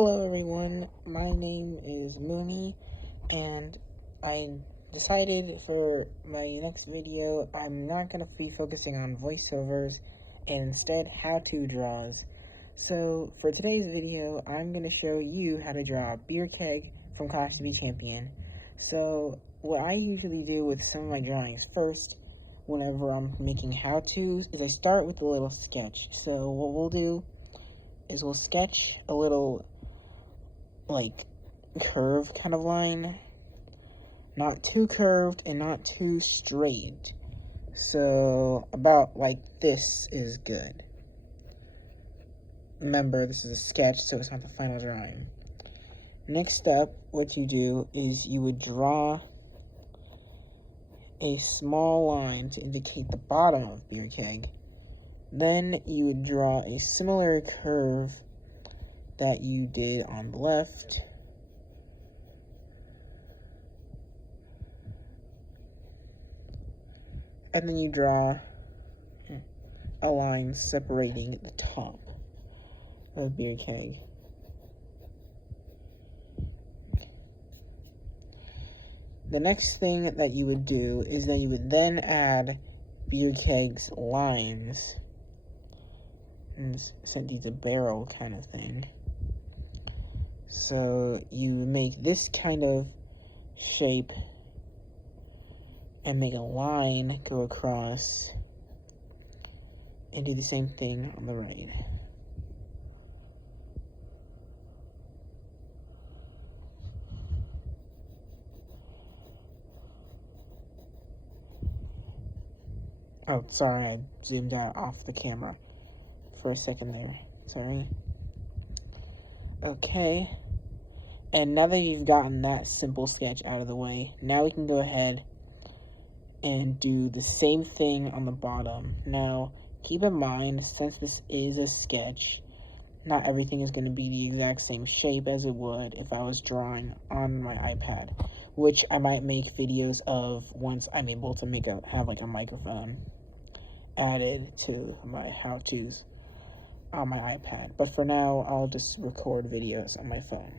Hello everyone, my name is Mooney, and I decided for my next video I'm not going to be focusing on voiceovers and instead how-to draws. So for today's video, I'm going to show you how to draw Beer Keg from Clash to be Champion. So what I usually do with some of my drawings first, whenever I'm making how-tos, is I start with a little sketch. So what we'll do is we'll sketch a little curve kind of line, not too curved and not too straight. So about like this is good. Remember, this is a sketch, so it's not the final drawing. Next up, what you do is you would draw a small line to indicate the bottom of Beer Keg. Then you would draw a similar curve that you did on the left. And then you draw a line separating the top of Beer Keg. The next thing that you would do is that you would then add Beer Keg's lines. And since he's a barrel kind of thing. So you make this kind of shape and make a line go across and do the same thing on the right. Oh, sorry, I zoomed out off the camera for a second there. Sorry. Okay. And now that you've gotten that simple sketch out of the way, now we can go ahead and do the same thing on the bottom. Now, keep in mind, since this is a sketch, not everything is going to be the exact same shape as it would if I was drawing on my iPad, which I might make videos of once I'm able to have like a microphone added to my how-tos on my iPad. But for now, I'll just record videos on my phone.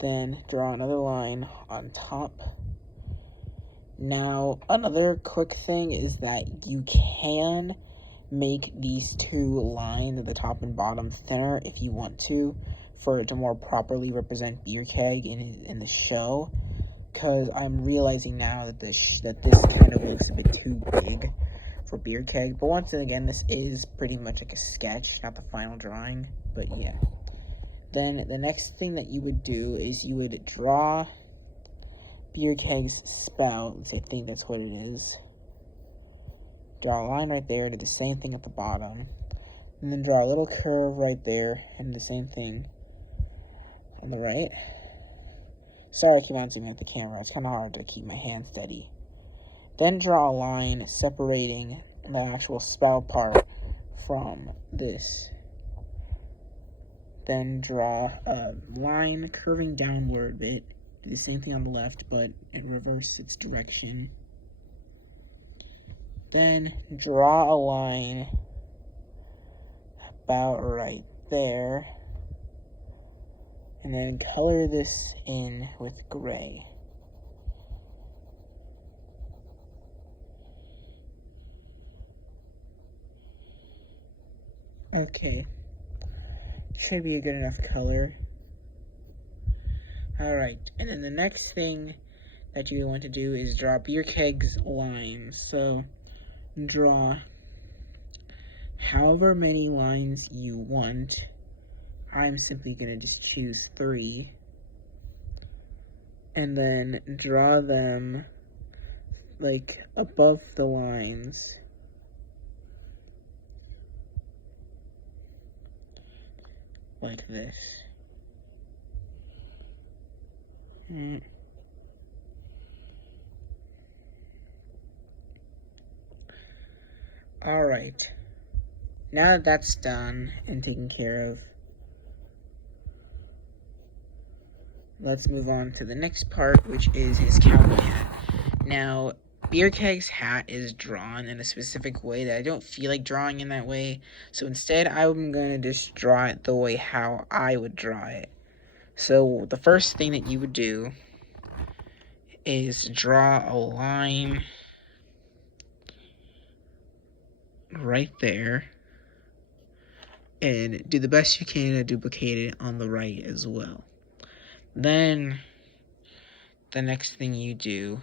Then draw another line on top. Now, another quick thing is that you can make these two lines at the top and bottom thinner if you want to, for it to more properly represent Beer Keg in the show. Because I'm realizing now that this kind of looks a bit too big for Beer Keg. But once again, this is pretty much like a sketch, not the final drawing. But yeah. Then the next thing that you would do is you would draw Beer Keg's spout. I think that's what it is. Draw a line right there, do the same thing at the bottom. And then draw a little curve right there, and the same thing on the right. Sorry I keep on zooming at the camera. It's kind of hard to keep my hand steady. Then draw a line separating the actual spout part from this. Then draw a line curving downward a bit. Do the same thing on the left, but in reverse its direction. Then draw a line about right there. And then color this in with gray. Okay. Should be a good enough color. Alright, and then the next thing that you want to do is draw Beer Keg's lines. So, draw however many lines you want. I'm simply going to just choose 3. And then draw them like above the lines. Like this. Alright. Now that that's done and taken care of, let's move on to the next part, which is his cowboy hat. Now, Beer Keg's hat is drawn in a specific way that I don't feel like drawing in that way. So instead, I'm going to just draw it the way how I would draw it. So the first thing that you would do is draw a line right there. And do the best you can to duplicate it on the right as well. Then the next thing you do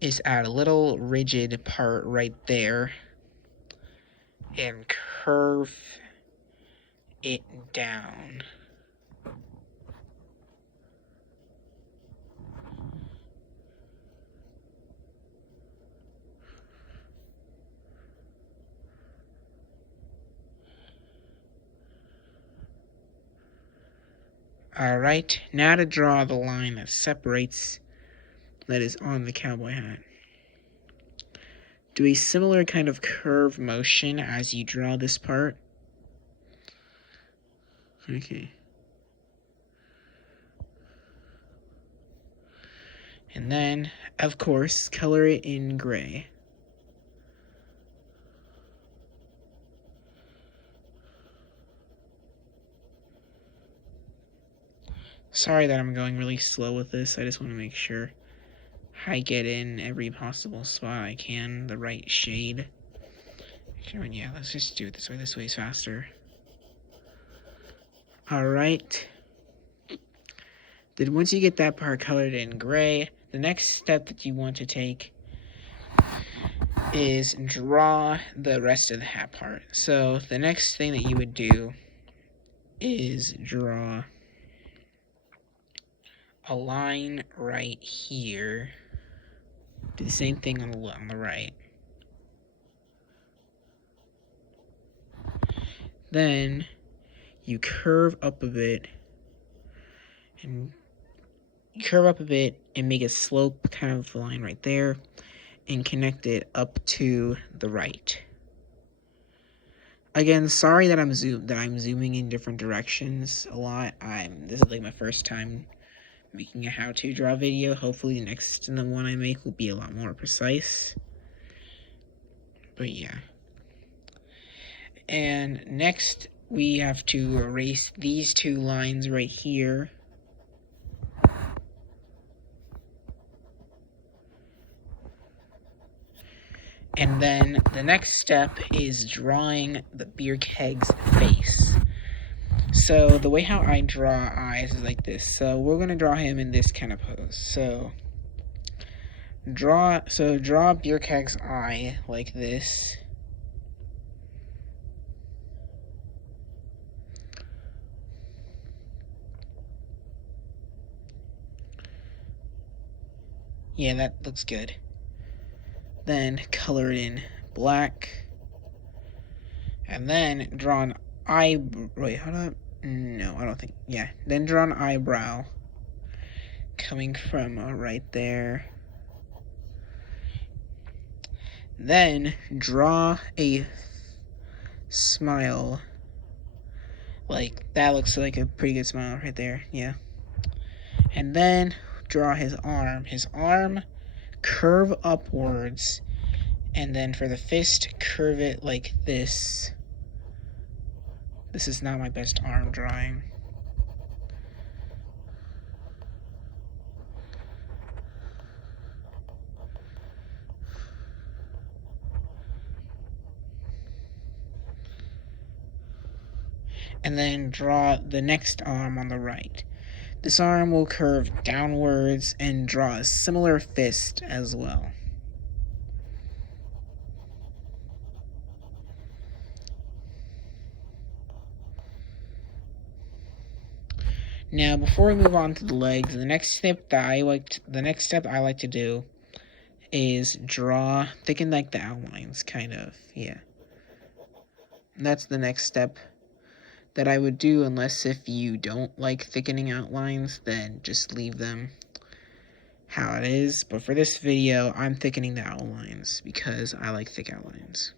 is add a little rigid part right there and curve it down. Alright, now to draw the line that separates, that is on the cowboy hat. Do a similar kind of curve motion as you draw this part. Okay. And then, of course, color it in gray. Sorry that I'm going really slow with this. I just want to make sure I get in every possible spot I can, the right shade. Yeah, let's just do it this way. This way is faster. Alright. Then once you get that part colored in gray, the next step that you want to take is draw the rest of the hat part. So the next thing that you would do is draw a line right here. Do the same thing on the right. Then you curve up a bit and make a slope kind of line right there and connect it up to the right. Again, sorry that I'm zooming in different directions a lot. This is like my first time making a how-to draw video. Hopefully the next one I make will be a lot more precise. But yeah. And next we have to erase these two lines right here. And then the next step is drawing the beer keg's face. So the way how I draw eyes is like this. So we're gonna draw him in this kind of pose. So draw beer keg's eye like this. Yeah, that looks good. Then color it in black. And then draw an eye. Wait, hold up. No, I don't think. Yeah. Then draw an eyebrow coming from right there. Then draw a smile. Like, that looks like a pretty good smile right there. Yeah. And then draw his arm. His arm, curve upwards. And then for the fist, curve it like this. This is not my best arm drawing. And then draw the next arm on the right. This arm will curve downwards and draw a similar fist as well. Now, before we move on to the legs, the next step I like to do is thicken like the outlines, kind of, yeah. And that's the next step that I would do, unless if you don't like thickening outlines, then just leave them how it is. But for this video, I'm thickening the outlines because I like thick outlines.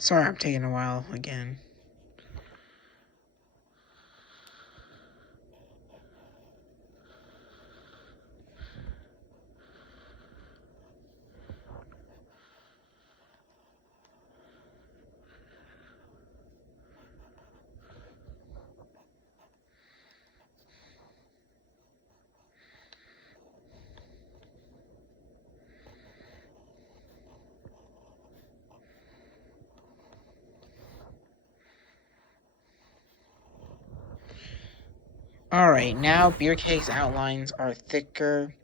Sorry I'm taking a while again. Alright, now Beer Keg's outlines are thicker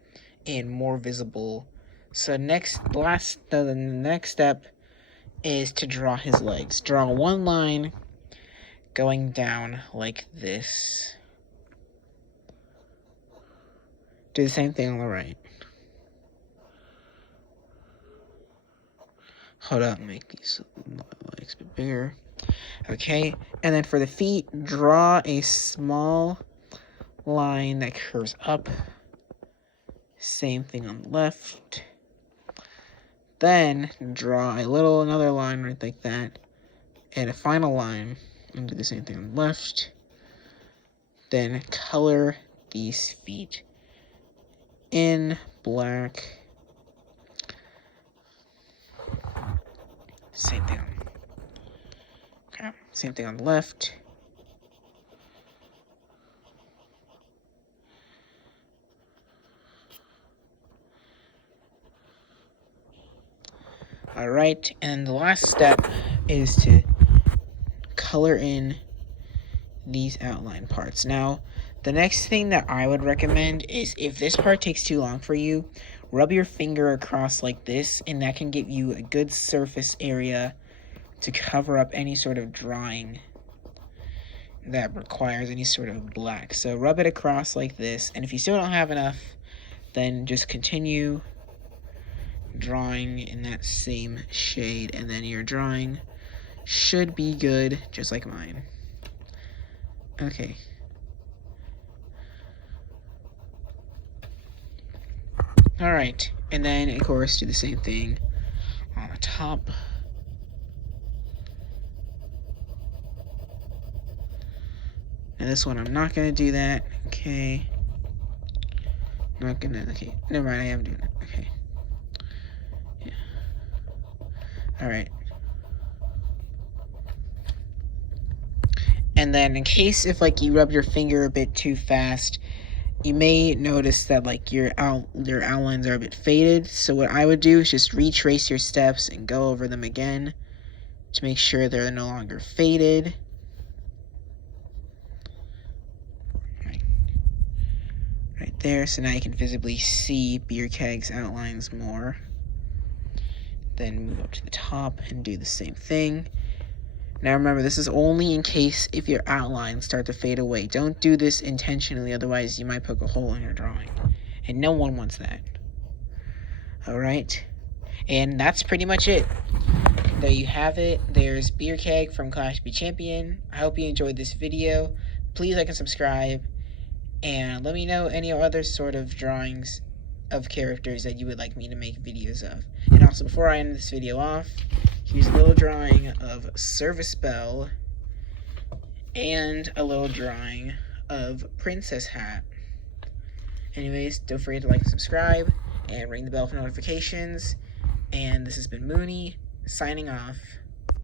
and more visible. So the next step is to draw his legs. Draw one line going down like this. Do the same thing on the right. Hold up, make these legs a bit bigger. Okay, and then for the feet, draw a small line that curves up. Same thing on the left. Then draw another line right like that, and a final line, and do the same thing on the left. Then color these feet in black. Same thing. Okay, same thing on the left. Alright, and the last step is to color in these outline parts. Now, the next thing that I would recommend is if this part takes too long for you, rub your finger across like this, and that can give you a good surface area to cover up any sort of drawing that requires any sort of black. So rub it across like this, and if you still don't have enough, then just continue drawing in that same shade, and then your drawing should be good, just like mine. Okay. Alright, and then, of course, do the same thing on the top. Now this one, I'm not going to do that. Okay. Not going to, okay. Never mind, I am doing it. Okay. Yeah. Alright. And then in case if, like, you rub your finger a bit too fast, you may notice that, like, your outlines are a bit faded. So what I would do is just retrace your steps and go over them again to make sure they're no longer faded. Right there, so now you can visibly see Beer Keg's outlines more. Then move up to the top and do the same thing. Now remember, this is only in case if your outlines start to fade away. Don't do this intentionally, otherwise you might poke a hole in your drawing. And no one wants that. Alright? And that's pretty much it. There you have it. There's Beer Keg from Clash Be Champion. I hope you enjoyed this video. Please like and subscribe. And let me know any other sort of drawings of characters that you would like me to make videos of. And also, before I end this video off, here's a little drawing of Service Bell and a little drawing of Princess Hat. Anyways, don't forget to like and subscribe and ring the bell for notifications. And this has been Mooney, signing off.